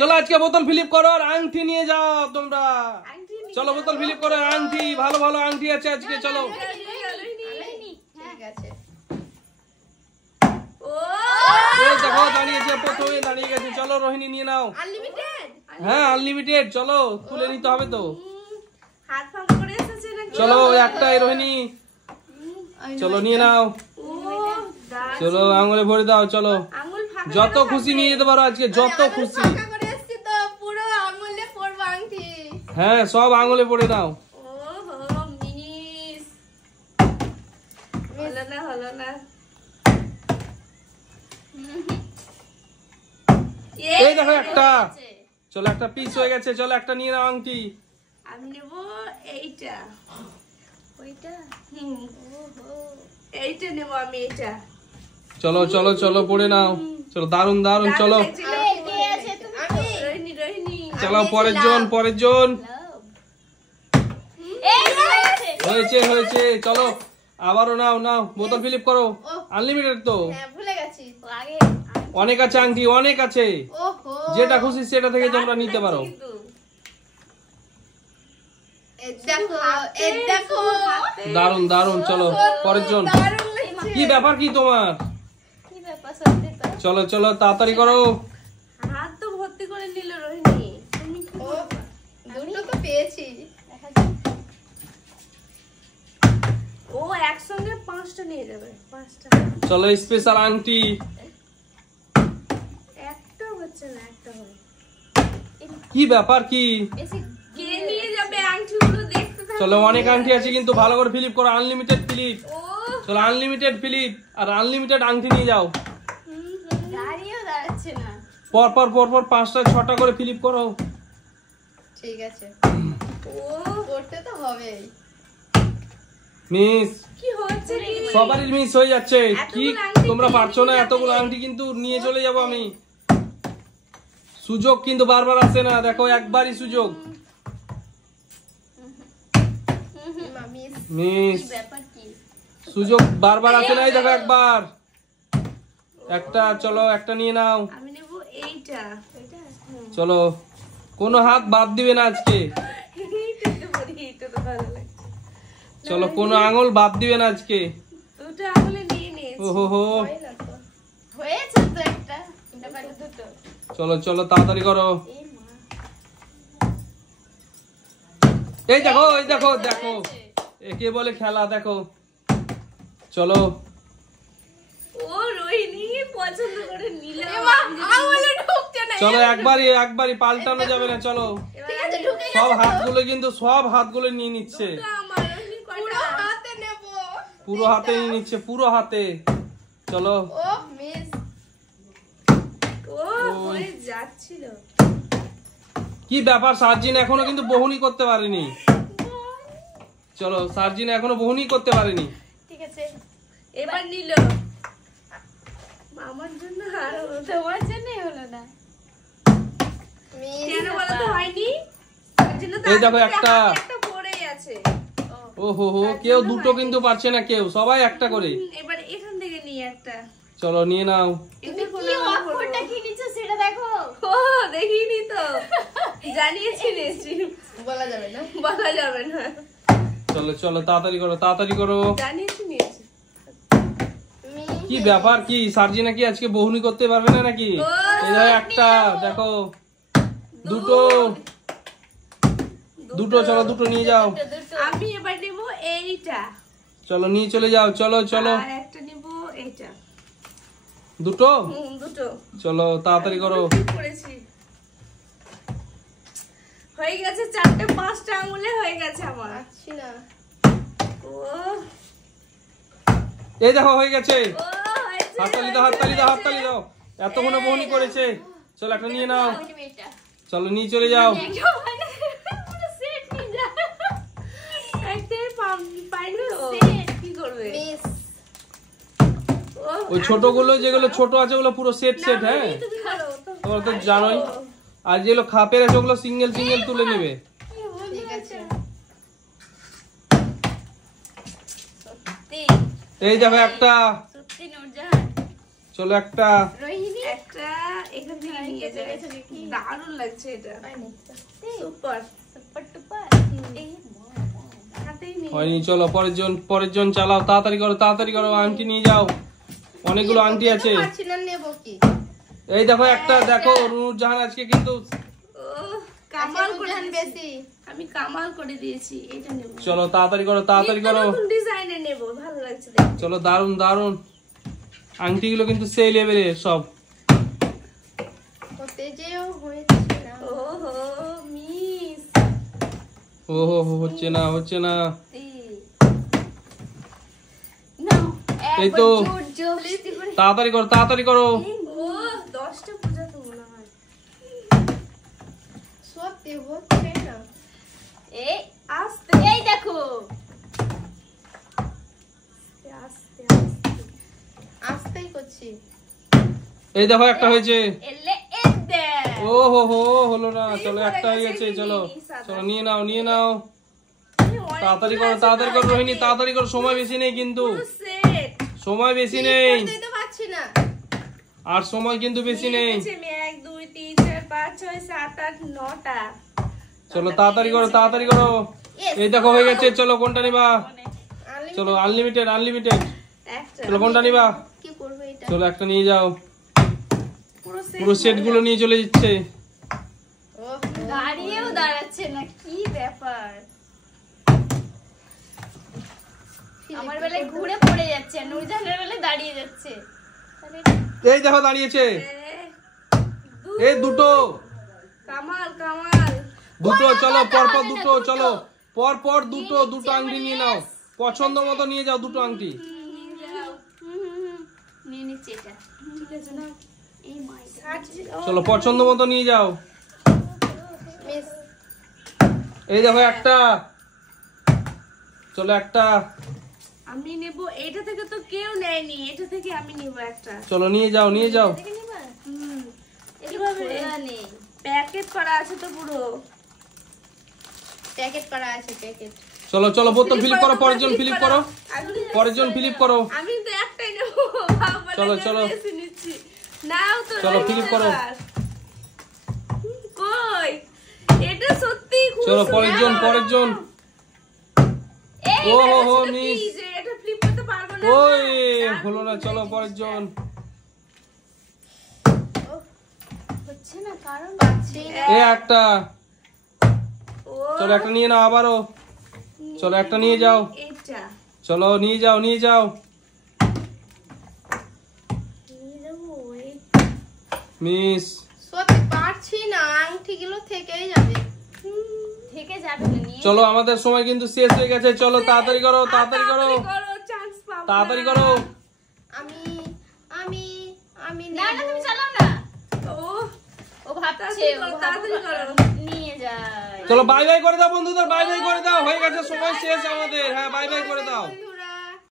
চলো আজকে বোতল ফিলিপ করো আর আংটি নিয়ে যাও তোমরা। চলো বোতল ফিলিপ করো, আংটি ভালো ভালো আংটি আছে আজকে। চলো দেখো দাঁড়িয়েছে, প্রথমে দাঁড়িয়ে গেছে। চলো রোহিণী নিয়ে নাও। হ্যাঁ আনলিমিটেড। চলো তুলে নিতে হবে তো। চলো একটাই রোহিণী, চলো নিয়ে নাও। চলো আঙুলে ভরে দাও। চলো যত খুশি নিয়ে যেতে পারো আজকে, যত খুশি। হ্যাঁ সব আঙুলে পড়ে নাও। এই দেখো একটা, চলো একটা পিস হয়ে গেছে। চলো একটা নিয়ে নাও আংটি। আমি নেব এইটা, ওইটা এইটা নেব আমি, এইটা। চলো চলো চলো পড়ে নাও। চলো দারুন দারুন। চলো চলো পরের জন, পরের জন। হয়েছে হয়েছে। চলো আবারও নাও নাও, বোতল ফিলিপ করো। আনলিমিটেড তো, অনেক আছে আংটি, অনেক আছে। যেটা খুশি সেটা থেকে তোমরা নিতে পারো। দারুন দারুন। চলো পরের জন। কি ব্যাপার কি তোমার? চলো চলো তাড়াতাড়ি করো। হাত তো ভর্তি করে নিল রোহিণী। দুটো তো পেয়েছি। ও একসঙ্গে 5টা নিয়ে যাবে, 5টা। চলো স্পেশাল আংটি। একটা হচ্ছে না, একটা হবে। কি ব্যাপার কি? কে নিয়ে যাবে আংটিগুলো? দেখতে থাকো। চলো অনেক আংটি আছে কিন্তু ভালো করে ফিলিপ করো। Unlimited fill up. চলো আনলিমিটেড ফিলিপ আর আনলিমিটেড আংটি নিয়ে যাও। দাঁড়িয়েও দাঁড়াচ্ছে না। পর পর পর পর 5টা 6টা করে ফিলিপ করো। ঠিক আছে, করতে তো হবে। মিস কি হচ্ছে কি? সবারই মিস হয়ে যাচ্ছে। কি তোমরা পারছো না? এতগুলো আংটি কিন্তু নিয়ে চলে যাব আমি। সুযোগ কিন্তু বারবার আসে না, দেখো একবারই সুযোগ। মিস সুযোগ বারবার আসে না, দেখো একবার একটা। চলো একটা নিয়ে নাও। আমি নেব এইটা। চলো কোনো হাত বাদ দিবে না আজকে। চলো কোনো আঙুল বাদ দিবে না আজকে। দুটো আঙুলে নিয়ে নিয়েছি। ওহো হয়েছে তো একটা, দুটো। চলো চলো তাড়াতাড়ি করো। এই দেখো এই দেখো দেখো, একে বলে খেলা। দেখো চলো। ও রোহিণী পছন্দ করে নিল। আঙুলে ঢুকছে না। চলো একবারই পাল্টানো যাবে না। চলো ঠিক আছে, ঢুকে সব হাতগুলো কিন্তু সব হাতগুলো নিয়ে নিচ্ছে। আমার রোহিণী পুরো হাতে নেব। পুরো হাতে নিয়ে নিচ্ছে, পুরো হাতে। চলো ও মিস। ও হয়ে যাচ্ছিল। কি ব্যাপার? সার্জিন এখনো কিন্তু বহুনি করতে পারেনি। চলো সার্জিন এখনো বহুনি করতে পারেনি। ঠিক আছে, এবার নিল। আমার জন্য আর তোমার জন্যই হলো না। কেন বলো তো হয়নি? তার জন্য তো এই দেখো একটা। একটা পড়েই আছে। ওহো হো, কেউ দুটো কিন্তু পারছে না, কেউ সবাই একটা করে। এবার এখান থেকে নিয়ে একটা। চলো নিয়ে নাও। এতে কি অক্ষরটা কি নিচে সেটা দেখো। ও দেখিনি তো, জানিয়েছি নিশ্চয়ই। বলা যাবে না। বলা যাবে না। চলো চলো তাড়াতাড়ি করো তাড়াতাড়ি করো। জানিয়েছি নিয়েছি। কি ব্যাপার কি? সার্জিনা কি আজকে বহুনি করতে পারবে না নাকি? এই দেখো একটা, দেখো দুটো দুটো। চলো দুটো নিয়ে যাও। আমি এবার নেব এইটা। চলো নিয়ে চলে যাও। চলো চলো আর একটা নেব এইটা। দুটো। দুটো। চলো তাড়াতাড়ি করো। করেছি। হয়ে গেছে 4টে 5টা আঙুলে হয়ে গেছে আমার। আচ্ছা না। ও এই দেখো হয়ে গেছে। ও হয়েছে। হাততালি দাও হাততালি দাও হাততালি দাও। এতক্ষণে বহুনি করেছে। চলো একটা নিয়ে নাও। চলো নিয়ে চলে যাও। কি করবে? ওই ছোটগুলো যেগুলো ছোট আছে ওগুলো পুরো সেট সেট। হ্যাঁ তোমরা তো জানোই। আর যেগুলো খাপের আছে ওগুলো সিঙ্গেল সিঙ্গেল তুলে নেবে। ঠিক আছে। এই দেখো একটা। চলো একটা রোহিণী একটা এখান থেকে নিয়ে যায়। দারুণ লাগছে এটা, সুপার সুপার টুপার হাতেই নিয়ে হয়নি। চলো পরের জন চালাও, তাড়াতাড়ি করো আংটি নিয়ে যাও, অনেকগুলো আংটি আছে। পাচ্ছি না, নেবো কি? এই দেখো একটা, দেখো নূরজাহান আজকে কিন্তু ও কামাল করে জান দিয়েছি। বেশি আমি কামাল করে দিয়েছি, এটা নেব। চলো তাড়াতাড়ি করো নতুন ডিজাইনে নেব, ভালো লাগছে দেখতে। চলো দারুন আংটিগুলো কিন্তু সেই লেভেলের সব। হতে যেও হয়েছে না। ওহো মিস ওহো হচ্ছে না নাও এই তো। জলদি করে তাড়াতাড়ি করো ও 10টা পূজা তো মনে হয়। সত্যি হচ্ছে না। এই আস্তে এই দেখো আস্তে আস্তেই করছি। এই দেখো একটা হয়েছে। এলে এদে ও হো হলো না। চলো একটা হয়ে গেছে। চলো নিয়ে নাও তাড়াতাড়ি করো রোহিণী, তাড়াতাড়ি করো, সময় বেশি নেই কিন্তু, সেট সময় বেশি নেই, করতেই তো পারছি না। আর সময় কিন্তু বেশি নেই। 1 2 3 4 5 6 7 8 9টা। চলো তাড়াতাড়ি করো। Yes. এই দেখো হয়ে গেছে। চলো কোনটা নিবা? আনলিমিটেড। চলো আনলিমিটেড। একটা চলো কোনটা নিবা? কি করবো এটা? চলো একটা নিয়ে যাও। পুরো সেট গুলো নিয়ে চলে যাচ্ছে। ওহ, দাঁড়িয়েও দাঁড়াচ্ছে না, কি ব্যাপার? আমার বেলায় ঘুরে পড়ে যাচ্ছে, নূরজাহানের বেলায় দাঁড়িয়ে যাচ্ছে। তাহলে এটা- এই দেখো দাঁড়িয়েছে। এই দুটো কামাল চলো পরপর দুটো, চলো পরপর দুটো আংটি নিয়ে নাও, পছন্দ মতো নিয়ে যাও দুটো আংটি। নিয়ে নিচ্ছি এটা। ঠিক আছে না? এই মাইটা। চলো পছন্দ মতো নিয়ে যাও। মিস। এই দেখো একটা। চলো একটা। আমি নেব, এটা থেকে তো কেউ নেয়নি, এটা থেকে আমি নেব একটা। চলো নিয়ে যাও দেখে নিবা? হুম এভাবে নেই। প্যাকেট করা আছে তো পুরো। প্যাকেট করা আছে, প্যাকেট। চলো বোতল ফিলিপ করো, পরের জন ফিলিপ করো। আমি তো একটাই নেব। বাবা চলো। বেশি নিচ্ছি। নাও তো চলো, ফিলিপ করো। কই এটা সত্যি খুব চলো সুন্দর। পরের জন। এই ও এটা হো কি মিস। যে এটা ফ্লিপ করতে পারবো না। ওই হলো না। চলো পরের জন। হচ্ছে না, কারণ পাচ্ছি না। এই একটা। ও চলো একটা নিয়ে নাও আবারও। চলো একটা নিয়ে যাও। এটা চলো নিয়ে যাও। নিয়ে যাবো এই মিস। সত্যি পারছি না, আংটিগুলো থেকেই যাবে। থেকে যাবে না, নিয়ে চলো আমাদের সময় কিন্তু শেষ হয়ে গেছে। চলো তাড়াতাড়ি করো। তাড়াতাড়ি করো, চান্স পাবো না। তাড়াতাড়ি করো। আমি আমি আমি না না, তুমি চালাও না। ও ভাবছে, তাড়াতাড়ি করো। নিয়ে যায়। চলো বাই করে দাও বন্ধুদের, বাই করে দাও। হয়ে গেছে সময় শেষ আমাদের। হ্যাঁ বাই করে দাও।